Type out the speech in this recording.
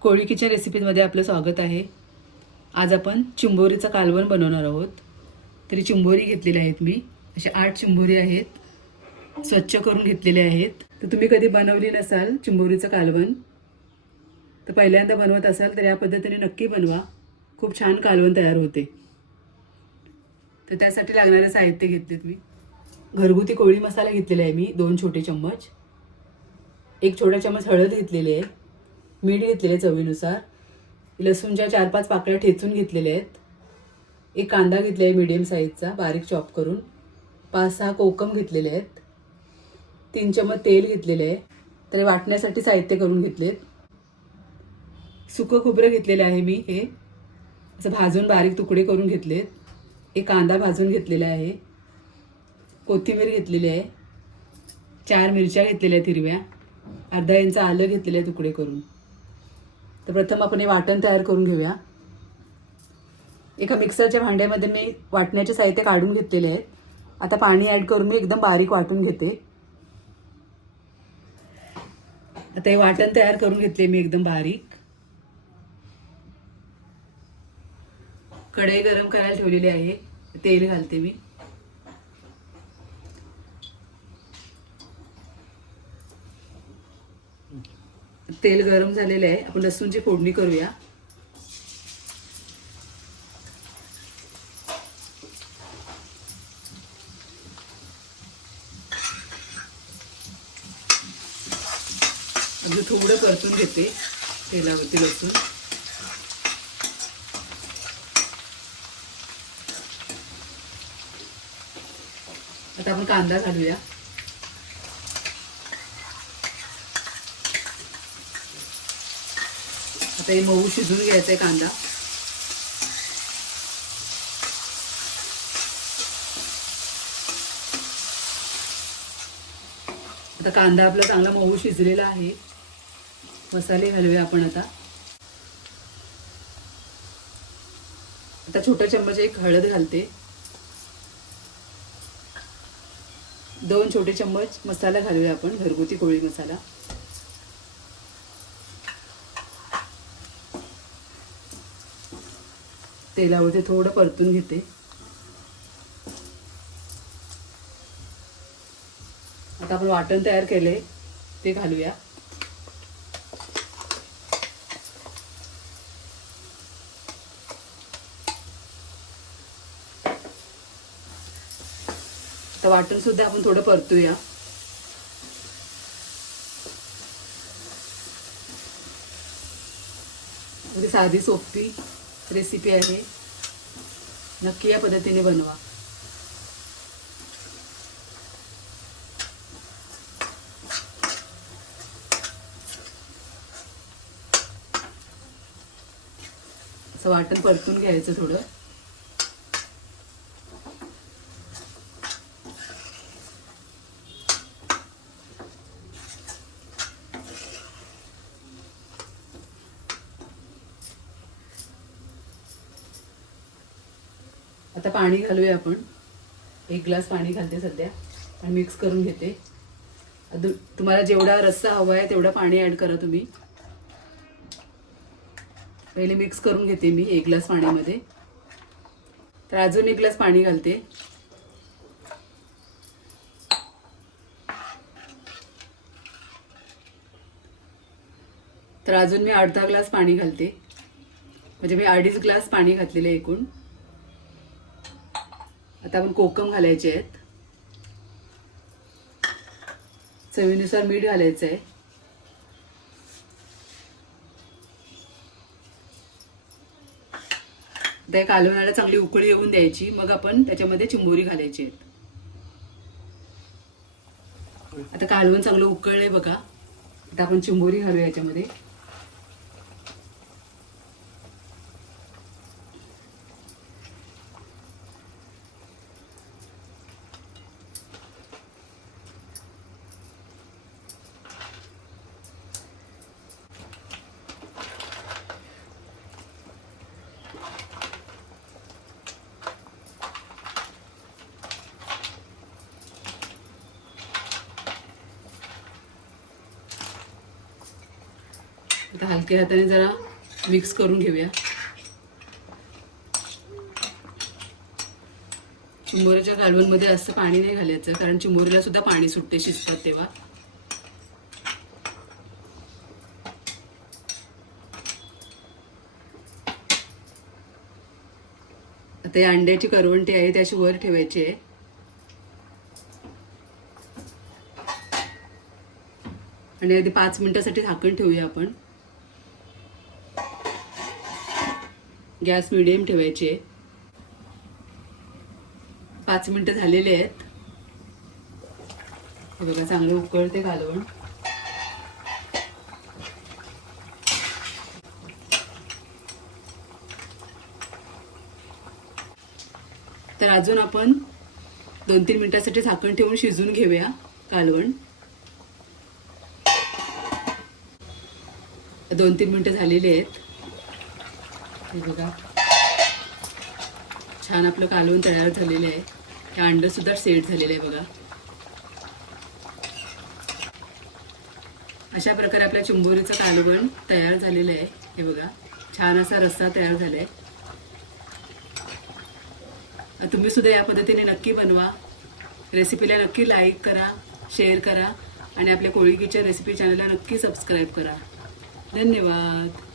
कोळी kitchen रेसिपीमध्ये आपलं स्वागत आहे. आज आपण चिंबोरीचं कालवण बनवणार आहोत. तरी चिंबोरी घेतलेल्या आहेत मी. असे आठ चिंबोरी आहेत. स्वच्छ करून घेतलेले आहेत. तर तुम्ही कधी बनवली नसाल चिंबोरीचं कालवण तर पहिल्यांदा बनवत असाल तर या पद्धतीने नक्की बनवा. खूप छान कालवण तयार होते. तर त्यासाठी लागणारे साहित्य घेतलेत मी. घरगुती कोळी मसाला घेतलेला आहे मी दोन छोटे चम्मच. एक छोटा चम्मच हळद घेतलेली आहे. मीठ घेतलेले चवीनुसार. लसूणच्या चार पाच पाकळ्या ठेचून घेतलेल्या आहेत. एक कांदा घेतला आहे मीडियम साईजचा बारीक चॉप करून. पाच सहा कोकम घेतलेले आहेत. तीन चमच तेल घेतलेले आहे. तर वाटण्यासाठी साहित्य करून घेतलेत. सुकं खोबरं घेतलेलं आहे मी हे. असं भाजून बारीक तुकडे करून घेतलेत. एक कांदा भाजून घेतलेला आहे. कोथिंबीर घेतलेली आहे. चार मिरच्या घेतलेल्या आहेत हिरव्या. अर्धा इंच आलं घेतलेलं आहे तुकडे करून. तर प्रथम आपण हे वाटण तयार करून घेऊया. एका मिक्सरच्या भांड्यामध्ये मी वाटण्याचे साहित्य काढून घेतलेले आहेत. आता पाणी ॲड करून मी एकदम बारीक वाटून घेते. आता हे वाटण तयार करून घेतले मी एकदम बारीक. कढई गरम करायला ठेवलेली आहे. तेल घालते मी. तेल गरम झालेलं आहे. आपण लसूणची फोडणी करूया. अगदी थोडं परतून घेते तेलावरती लसूण. आता आपण कांदा घालूया. आता हे मऊ शिजून घ्यायचा आहे कांदा. आता कांदा आपला चांगला मऊ शिजलेला आहे. मसाले घालूया आपण आता. आता छोटा चम्मच एक हळद घालते. दोन छोटे चम्मच मसाला घालूया आपण घरगुती कोळी मसाला. तेलावरती थोडं परतून घेते. आता आपण वाटण तयार केले ते घालूया. आता वाटण सुद्धा आपण थोडं परतूया. म्हणजे साधी सोपी. रेसिपी आहे. नक्की या पद्धतीने बनवा. असं वाटण परतून घ्यायचं थोडं. आता पाणी घालूया आपण. एक ग्लास पाणी घालते सध्या. आणि मिक्स करून घेते. अजून तुम्हाला जेवढा रस्सा हवा आहे तेवढं पाणी ॲड करा तुम्ही. पहिले मिक्स करून घेते मी एक ग्लास पाण्यामध्ये. तर अजून एक ग्लास पाणी घालते. तर अजून मी अर्धा ग्लास पाणी घालते. म्हणजे मी अडीच ग्लास पाणी घातलेलं आहे एकूण. आता आपण कोकम घालायचे आहेत. चवीनुसार मीठ घालायचं आहे. त्या कालवणाला चांगली उकळी येऊन द्यायची. मग आपण त्याच्यामध्ये चिंबोरी घालायची आहेत. आता कालवण चांगलं उकळलंय बघा. आता आपण चिंबोरी घालू याच्यामध्ये. आता हलक्या हाताने जरा मिक्स करून घेऊया. चिंबोऱ्याच्या कालवणमध्ये असं पाणी नाही घालायचं कारण चिंबोरीला सुद्धा पाणी सुटते शिजतात तेव्हा. आता या अंड्याची करवंटी आहे त्याची वर ठेवायची आहे. आणि आधी पाच मिनिटासाठी झाकण ठेवूया आपण. गॅस मिडियम ठेवायची आहे. पाच मिनिटं झालेले आहेत. हे बघा चांगलं उकळते घालून. तर अजून आपण दोन तीन मिनिटासाठी झाकण ठेवून शिजून घेऊया कालवण. दोन तीन मिनिटं झालेली आहेत. हे बघा. छान आपलं कालवण तयार झालेलं आहे. हे अंड सुद्धा सेट झालेलं आहे बघा. अशा प्रकारे आपल्या चिंबोरीचं कालवण तयार झालेलं आहे. हे बघा. छान असा रस्सा तयार झालाय. तुम्ही सुद्धा या पद्धतीने नक्की बनवा. रेसिपीला नक्की लाईक करा शेअर करा आणि आपल्या कोळी किचन रेसिपी चॅनलला नक्की सबस्क्राईब करा. धन्यवाद.